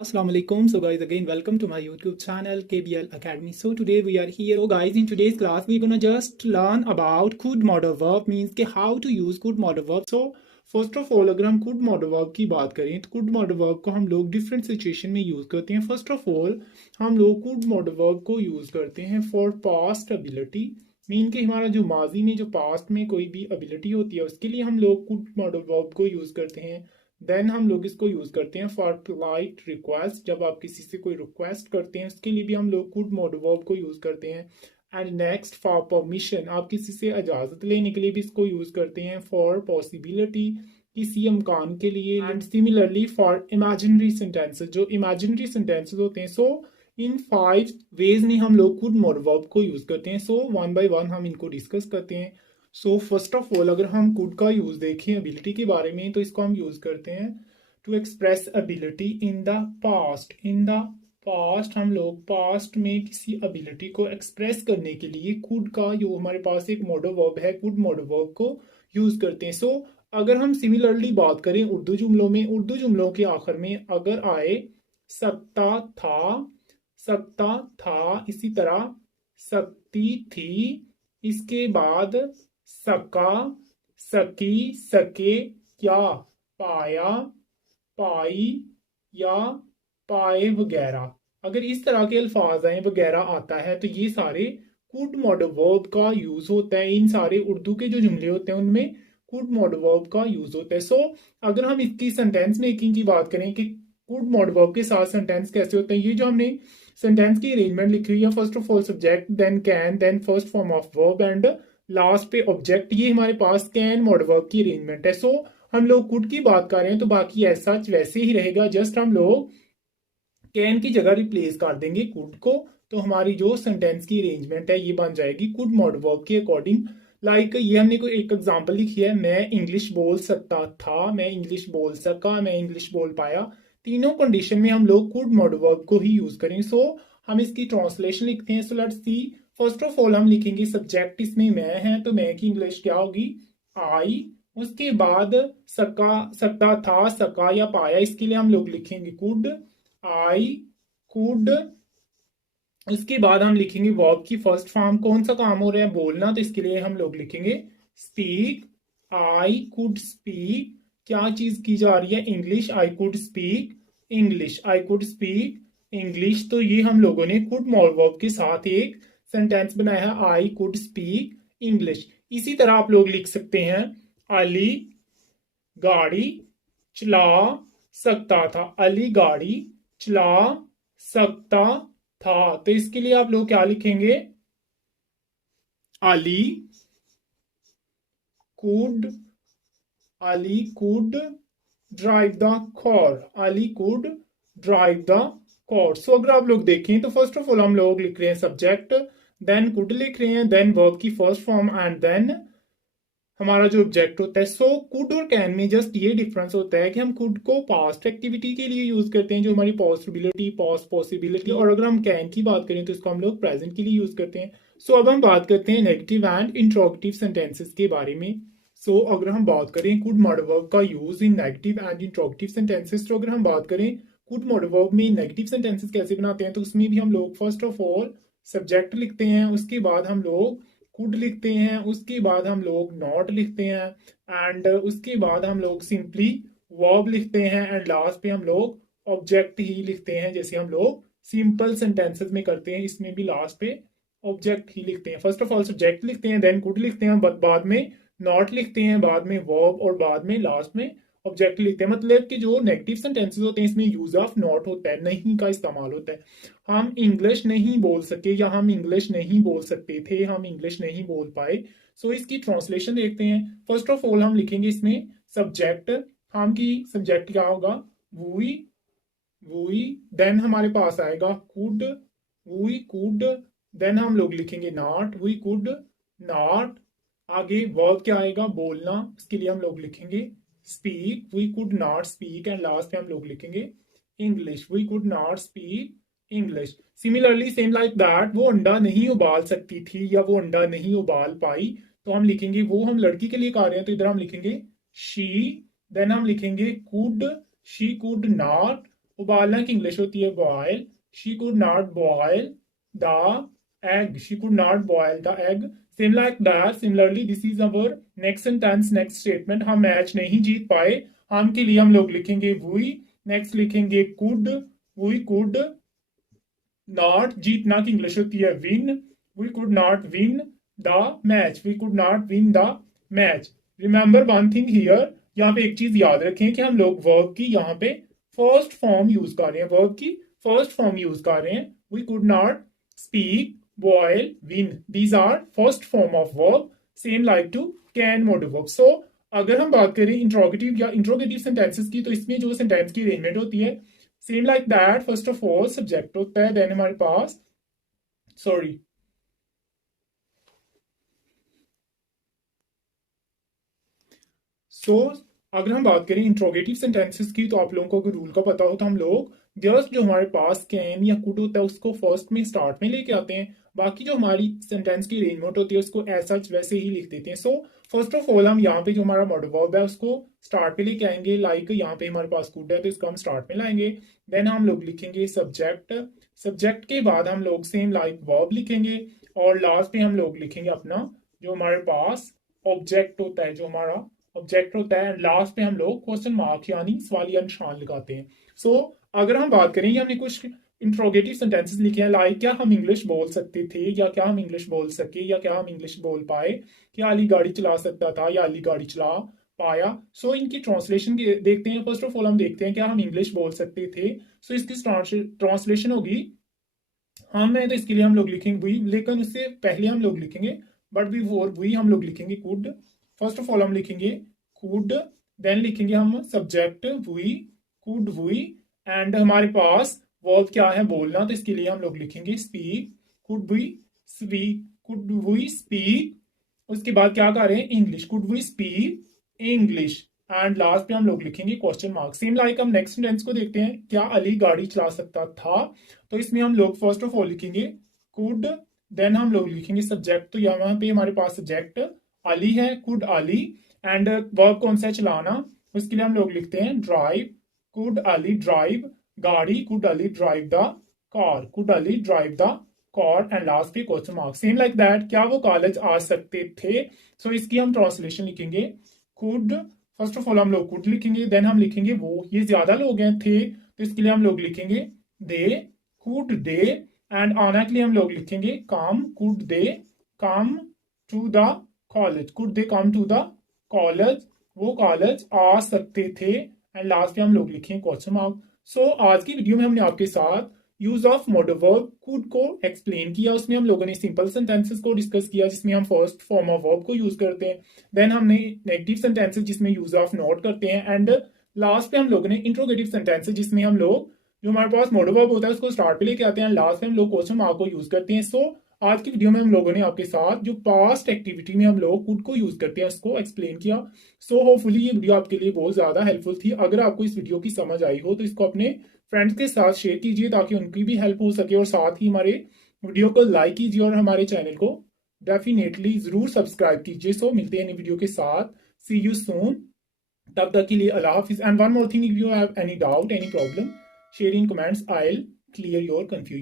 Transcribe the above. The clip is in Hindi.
Assalamu alaikum. So guys, again welcome to my YouTube channel KBL Academy. So today we are here. Oh guys, in today's class we're gonna just learn about could modal verb, means के how to use could modal verb. So first of all अगर हम could modal verb की बात करें तो could modal verb को हम लोग डिफरेंट सिचुएशन में यूज करते हैं. फर्स्ट ऑफ ऑल हम लोग could modal verb को यूज करते हैं फॉर पास्ट एबिलिटी, मीन कि हमारा जो माजी में जो पास्ट में कोई भी एबिलिटी होती है उसके लिए हम लोग could modal verb को यूज करते हैं. देन हम लोग इसको यूज करते हैं फॉर पोलाइट रिक्वेस्ट, जब आप किसी से कोई रिक्वेस्ट करते हैं उसके लिए भी हम लोग कुड मोड वर्ब को यूज करते हैं. एंड नेक्स्ट फॉर परमिशन, आप किसी से इजाजत लेने के लिए भी इसको यूज करते हैं. फॉर पॉसिबिलिटी, किसी इम्कान के लिए. And similarly for imaginary sentences, जो इमेजिनरी सेंटेंसेस होते हैं. सो इन 5 वेज में हम लोग कुड मोड वर्ब को यूज करते हैं. सो वन बाय वन हम इनको डिस्कस करते हैं. सो फर्स्ट ऑफ ऑल अगर हम कुड का यूज देखें एबिलिटी के बारे में तो इसको हम यूज करते हैं to express ability in the past. In the past हम लोग पास्ट में किसी एबिलिटी को एक्सप्रेस करने के लिए कुड का जो हमारे पास एक मोडल वर्ब है कुड मोडल वर्ब को यूज करते हैं. सो अगर हम सिमिलरली बात करें उर्दू जुमलों में, उर्दू जुमलों के आखिर में अगर आए सकता था, इसी तरह सकती थी, इसके बाद सका, सकी, सके, या पाया, पाई, या पाए वगैरह. अगर इस तरह के अल्फाज आए वगैरह आता है तो ये सारे कुड मॉडल वर्ब का यूज होता है. इन सारे उर्दू के जो जुमले होते हैं उनमें कुड मॉडल वर्ब का यूज होता है. सो अगर हम इसकी सेंटेंस मेकिंग की बात करें कि कुड मॉडल वर्ब के साथ सेंटेंस कैसे होते हैं, ये जो हमने सेंटेंस की अरेंजमेंट लिखी हुई है, first of all subject, then can, then first form of verb and last पे ऑब्जेक्ट, ये हमारे पास कैन मॉडल वर्ब की अरेंजमेंट है. सो हम लोग कुड की बात कर रहे हैं तो बाकी ऐसा वैसे ही रहेगा, जस्ट हम लोग कैन की जगह रिप्लेस कर देंगे कुड को. तो हमारी जो सेंटेंस की अरेंजमेंट है ये बन जाएगी कुड मॉडल वर्ब के अकॉर्डिंग. लाइक ये हमने कोई एक एग्जांपल लिखी है, मैं इंग्लिश बोल सकता था, मैं इंग्लिश बोल सका, मैं इंग्लिश बोल पाया. तीनों कंडीशन में हम लोग कुड मॉडल वर्ब को ही यूज करें. सो हम इसकी ट्रांसलेशन लिखते हैं. So let's see. First of all हम लिखेंगे सब्जेक्ट, इसमें मैं है तो मैं की इंग्लिश क्या होगी, आई. उसके बाद सकता था, सका या पाया, इसके लिए हम लोग लिखेंगे कुड, आई कुड. उसके बाद हम लिखेंगे वर्ब की फर्स्ट फॉर्म, कौन सा काम हो रहा है, बोलना, तो इसके लिए हम लोग लिखेंगे स्पीक. आई कुड स्पीक, क्या चीज की जा रही है, English. I could speak English, I could speak English. तो ये हम लोगों ने कुड मॉडल वर्ब के साथ एक सेंटेंस बनाया है, आई कुड स्पीक इंग्लिश. इसी तरह आप लोग लिख सकते हैं अली गाड़ी चला सकता था, अली गाड़ी चला सकता था. तो इसके लिए आप लोग क्या लिखेंगे, Ali could, Ali could drive the car, Ali could drive the car. So अगर आप लोग देखें तो फर्स्ट ऑफ ऑल हम लोग लिख रहे हैं सब्जेक्ट, देन कुड लिख रहे हैं, देन वर्ब की फर्स्ट फॉर्म एंड देन हमारा जो ऑब्जेक्ट होता है. सो कुड और कैन में जस्ट ये डिफरेंस होता है कि हम कुड को पास्ट एक्टिविटी के लिए यूज करते हैं, जो हमारी पॉसिबिलिटी, पास्ट पॉसिबिलिटी, और अगर हम कैन की बात करें तो इसको हम लोग प्रेजेंट के लिए यूज करते हैं. सो अब हम बात करते हैं नेगेटिव एंड इंट्रोगेटिव सेंटेंसेस के बारे में. सो अगर हम बात करें कुड मॉडल वर्ब का use in negative and interrogative sentences, तो अगर हम बात करें कुड मॉडल वर्ब में नेगेटिव सेंटेंसेस कैसे बनाते हैं, तो उसमें भी हम लोग फर्स्ट ऑफ ऑल सब्जेक्ट लिखते हैं, उसके बाद हम लोग कुड लिखते हैं, उसके बाद हम लोग नॉट लिखते हैं, एंड उसके बाद हम लोग सिंपली वर्ब लिखते हैं, एंड लास्ट पे हम लोग ऑब्जेक्ट ही लिखते हैं, जैसे हम लोग सिंपल सेंटेंसेस में करते हैं. इसमें भी लास्ट पे ऑब्जेक्ट ही लिखते हैं. फर्स्ट ऑफ ऑल सब्जेक्ट लिखते हैं, देन कुड लिखते हैं, बाद में नॉट लिखते हैं, बाद में वर्ब, और बाद में लास्ट में ऑब्जेक्ट लिखते हैं. मतलब कि जो नेगेटिव सेंटेंसेस होते हैं इसमें यूज ऑफ नॉट होता है, नहीं का इस्तेमाल होता है. हम इंग्लिश नहीं बोल सके, या हम इंग्लिश नहीं बोल सकते थे, हम इंग्लिश नहीं बोल पाए. सो इसकी ट्रांसलेशन देखते हैं. फर्स्ट ऑफ ऑल हम लिखेंगे इसमें सब्जेक्ट, हम की सब्जेक्ट क्या होगा, वुई वुई. देन हमारे पास आएगा कुड, वुई कुड. देन हम लोग लिखेंगे नॉट, वुई कुड नॉट. आगे वर्ब क्या आएगा, बोलना, इसके लिए हम लोग लिखेंगे speak, we could not speak. And last में हम लोग लिखेंगे English, we could not speak English. Similarly same like that, वो अंडा नहीं उबाल सकती थी, या वो अंडा नहीं उबाल पाई, तो हम लिखेंगे, वो हम लड़की के लिए कह रहे हैं तो इधर हम लिखेंगे शी. देन हम लिखेंगे कुड, शी कुड नॉट उबालना की इंग्लिश होती है boil. She could not boil the egg. She could not boil the egg. Same like that. Similarly, this is our next sentence, next statement. हम मैच नहीं जीत पाए, हम के लिए हम लोग लिखेंगे we. नेक्स्ट लिखेंगे could. We could not. जीतना की इंग्लिश होती है win. We could not win the match. We could not win the match. Remember one thing here. यहाँ पे एक चीज याद रखें कि हम लोग वर्ब की यहाँ पे फर्स्ट फॉर्म यूज कर रहे हैं, वर्ब की फर्स्ट फॉर्म यूज कर रहे हैं। We could not speak, boil, win, these are first form of verb, same like to can modal verb. So अगर हम बात करें इंट्रोगेटिव या इंट्रोगेटिव सेंटेंसेस की, तो इसमें जो सेंटेंस की अरेंजमेंट होती है same like that. First of all subject होता है, देन हमारे पास सॉरी अगर हम बात करें इंट्रोगेटिव सेंटेंसेस की, तो आप लोगों को अगर रूल का पता हो तो हम लोग जस्ट जो हमारे पास कैन या कुड होता है उसको फर्स्ट में स्टार्ट में लेके आते हैं, बाकी जो हमारी सेंटेंस की अरेंजमेंट होती है उसको ऐसा वैसे ही लिख देते हैं। सो फर्स्ट ऑफ ऑल हम यहाँ पे जो हमारा मॉडल वर्ब है उसको स्टार्ट पे लेके आएंगे। लाइक यहाँ पे हमारे पास कुड है तो इसको हम स्टार्ट में लाएंगे। देन हम लोग लिखेंगे सब्जेक्ट, सब्जेक्ट के बाद हम लोग सेम लाइक वर्ब लिखेंगे, और लास्ट पे हम लोग लिखेंगे अपना जो हमारे पास ऑब्जेक्ट होता है, जो हमारा ऑब्जेक्ट होता है। लास्ट पे हम लोग क्वेश्चन मार्क यानी सवालिया निशान लगाते हैं। सो अगर हम बात करें, हमने कुछ इंट्रोगेटिव सेंटेंसेस लिखे हैं लाइक क्या हम इंग्लिश बोल सकते थे, या क्या हम इंग्लिश बोल सके, या क्या हम इंग्लिश बोल पाए, क्या अली गाड़ी चला सकता था या अली गाड़ी चला पाया। सो इनकी ट्रांसलेशन देखते हैं। फर्स्ट ऑफ ऑल हम देखते हैं क्या हम इंग्लिश बोल सकते थे। सो इसकी ट्रांसलेशन होगी हम है तो इसके लिए हम लोग लिखेंगे वी, लेकिन उससे पहले हम लोग लिखेंगे बट बिफोर वी हम लोग लिखेंगे कुड। फर्स्ट ऑफ ऑल हम लिखेंगे कुड, देन लिखेंगे हम subject we, could we, and हमारे पास वर्ब क्या है बोलना, तो इसके लिए हम लोग लिखेंगे speak, could we speak, could we speak. उसके बाद क्या कर रहे हैं English, could we speak English, and last पे हम लोग लिखेंगे क्वेश्चन मार्क। सेम लाइक हम नेक्स्ट सेंटेंस को देखते हैं, क्या अली गाड़ी चला सकता था, तो इसमें हम लोग फर्स्ट ऑफ ऑल लिखेंगे कुड, देन हम लोग लिखेंगे सब्जेक्ट, तो यहाँ पे हमारे पास सब्जेक्ट अली है, कुड अली, एंड वर्ब कौन सा है चलाना, उसके लिए हम लोग लिखते हैं ड्राइव, कुड अली ड्राइव गाड़ी, could Ali drive the car, could Ali drive the car, and last पे question mark. Same like that, क्या वो कॉलेज आ सकते थे, सो इसकी हम ट्रांसलेशन लिखेंगे कुड। फर्स्ट ऑफ ऑल हम लोग कुड लिखेंगे, देन हम लिखेंगे वो, ये ज्यादा लोग हैं थे तो इसके लिए हम लोग लिखेंगे दे, कुड दे, एंड आना के लिए हम लोग लिखेंगे come, could they come to the college, could they come to the college, वो कॉलेज आ सकते थे, एंड लास्ट में हम लोग लिखेंगे क्वेश्चन मार्क। सो आज की वीडियो में हमने आपके साथ use of modal verb could को एक्सप्लेन किया। उसमें हम लोगों ने सिंपल सेंटेंसेस को डिस्कस किया जिसमें हम फर्स्ट फॉर्म ऑफ वर्ब को यूज करते हैं, देन हमने नेगेटिव सेंटेंसेस जिसमें यूज ऑफ नॉट करते हैं, एंड लास्ट पे हम लोगों ने इंट्रोगेटिव सेंटेंसेस जिसमें हम लोग जो हमारे पास मॉडल वर्ब होता है उसको स्टार्ट पे लेके आते हैं, लास्ट में हम लोग क्वेश्चन मार्क को यूज करते हैं। सो आज की वीडियो में हम लोगों ने आपके साथ जो पास्ट एक्टिविटी में हम लोग कुड को यूज करते हैं उसको एक्सप्लेन किया। सो होपफुली ये वीडियो आपके लिए बहुत ज्यादा हेल्पफुल थी। अगर आपको इस वीडियो की समझ आई हो तो इसको अपने फ्रेंड्स के साथ शेयर कीजिए ताकि उनकी भी हेल्प हो सके, और साथ ही हमारे वीडियो को लाइक कीजिए और हमारे चैनल को डेफिनेटली जरूर सब्सक्राइब कीजिए। सो मिलते हैं नई वीडियो के साथ, सी यू सून, तब तक के लिए अल्लाह हाफिज। And one more thing, if you have any doubt any problem, share in comments, I will clear your confusion.